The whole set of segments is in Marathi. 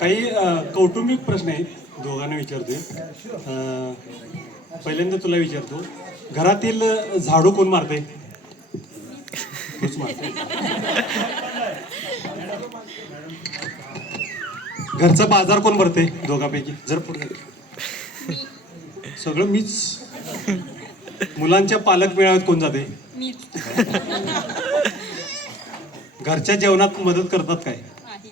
काही कौटुंबिक प्रश्न आहेत. दोघांना विचारतोय. पहिल्यांदा तुला विचारतो. घरातील झाडू कोण मारते मारते घरचा बाजार कोण भरते दोघांपैकी. जर पुढे सगळं मीच. मुलांच्या पालक मेळाव्यात कोण जाते? घरच्या जेवणात मदत करतात काय? नाही.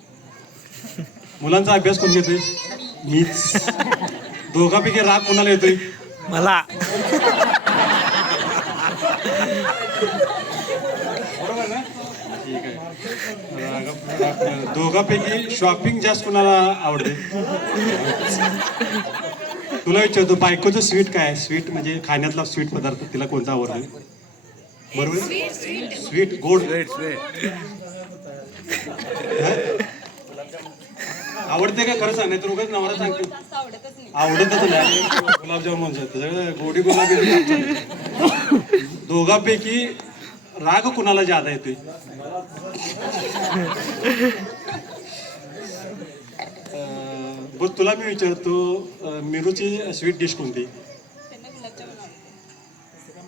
मुलांचा अभ्यास कोण घेतोय मीच. दोघांपैकी राग कोणाला येतोय? मला. बरोबर ना? ठीक आहे राग- राग- दोघांपैकी शॉपिंग जास्त कोणाला आवडते? तुला विचारतो बायकोचं स्वीट काय? स्वीट म्हणजे खाण्यातला स्वीट पदार्थ तिला कोणता आवडतो? बरोबर? स्वीट गोड. आवडते का? खरं सांग नाही तर उगाच नवरा सांगतो. आवडतच नाही. गुलाबजामुन सगळं गोडी गुलाबी दोघांपैकी राग कुणाला जादा येते बरं तुला मी विचारतो मिरूची स्वीट डिश कोणती?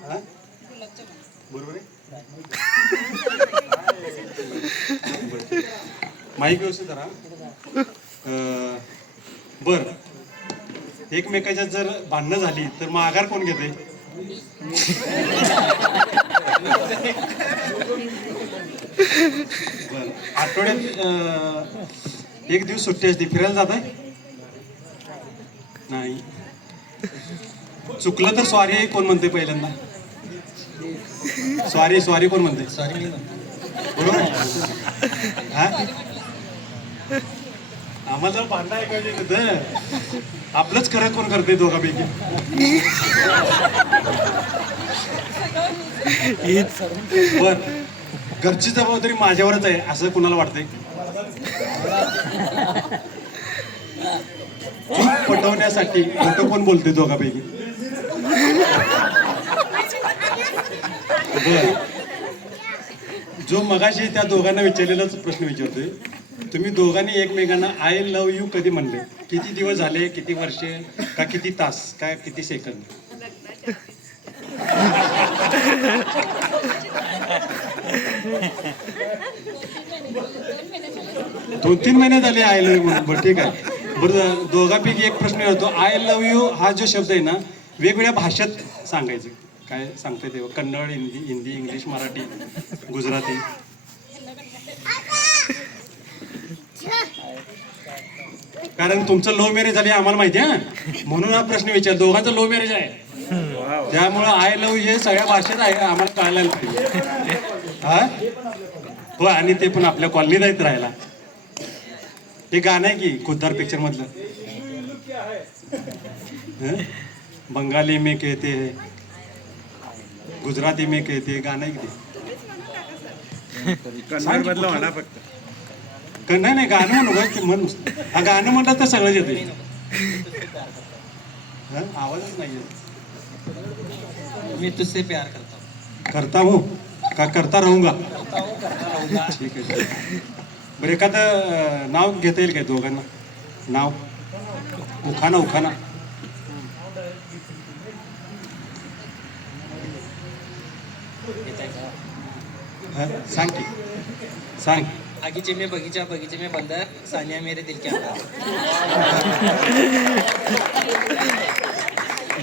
हा? बरोबर आहे? माईक व्यवस्थित अं, बर. एकमेकाच्या जर भांडणं झाली तर माघार कोण घेते? बर. आठवड्यात एक दिवस सुट्टी असते फिरायला जात आहे नाही. चुकलं तर सॉरी कोण म्हणते पहिल्यांदा? सॉरी सॉरी कोण म्हणते सॉरी मी बरोबर हा? आम्हाला जर भांडणं ऐकायची तिथं आपलंच खरं कोण करते दोघांपैकी? बर घरची जबाबदारी माझ्यावरच आहे असं कुणाला वाटतंय? पटवण्यासाठी खोटं कोण बोलते दोघांपैकी? बर. जो मगाशी त्या दोघांना विचारलेलाच प्रश्न विचारतोय. तुम्ही दोघांनी एकमेकांना आय लव यू कधी म्हणले? किती दिवस झाले किती वर्षे का किती तास का किती सेकंद? दोन तीन महिने झाले आय लव यू म्हणून बरं ठीक आहे. बरं दोघांपैकी एक प्रश्न होतो आय लव्ह यू हा जो शब्द आहे ना वेगवेगळ्या भाषेत सांगायचं. काय सांगता येते कन्नड हिंदी हिंदी इंग्लिश मराठी गुजराती. कारण तुमचं लो मॅरेज झाली आम्हाला माहिती आहे म्हणून हा प्रश्न विचार. दोघांचं लो मॅरेज आहे. त्यामुळं आय लव्ह हे सगळ्या भाषेत आहे आम्हाला कळायला पाहिजे. हा? हो आणि ते पण आपल्या कॉलनीत आहेत राहायला. ते गाणं आहे की खुद्दार पिक्चर मधलं हं? बंगाली में कहते हैं गुजराती में कहते हैं गाणं आहे की मधलं म्हणा फक्त नाही नाही गाणं म्हणू का? ते म्हण नुसतं. हा गाणं म्हणलं तर सगळंच येते हं? आवाजच नाही येत मी तुझसे प्यार करता हूं. करता हो का करता राहूंगा करता हूं, करता रहूंगा. ठीक आहे ठीक आहे. बरं एखादं नाव घेता येईल काय दोघांना? नाव? उखाना उखाना? हं? सांग की. सांग. आगीचे में बगीचा बगीचे में बंदर सानिया मेरे दिल के अंदर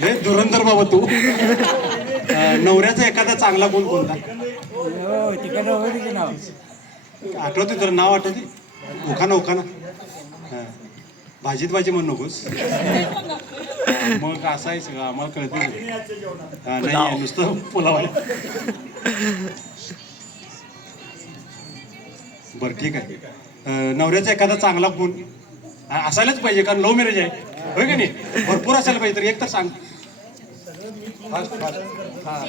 लय धुरंधर बाबा तू. नवऱ्याचा एखादा चांगला गुण कोणता? आठवते तुला नाव आठवते उखाना उखाना हां. भाजीत भाजी म्हणू नकोस मग असं आहे सगळं आम्हाला कळते हा, नाही नुसतं पुलाव आहे बरं ठीक आहे नवऱ्याचा एखादा चांगला गुण हा, असायलाच पाहिजे कारण लव्ह मॅरेज आहे होय का नाही भरपूर असायला पाहिजे तर एक तर सांग फास्ट फास्ट हा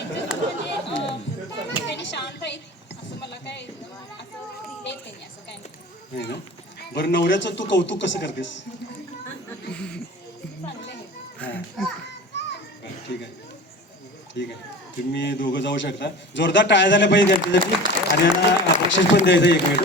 मला काय असं देत नाही असं काय नाही. नाही ना? बरं नवऱ्याचं तू कौतुक कसं करतेस? चांगलं आहे. हा. बरं, ठीक आहे. ठीक आहे. तुम्ही दोघं जाऊ शकता. जोरदार टाळ्या झाल्या पाहिजे त्यांच्यासाठी. आणि यांना बक्षीस पण द्यायचं एक मिनिट